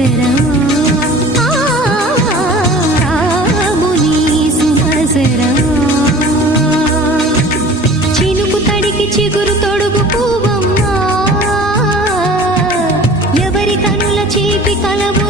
సుమసరా రాముని సుమసరా చినుకు తడికి చిగురు తొడుగు పువ్వమ్మ ఎవరి కనుల చీపి కలవు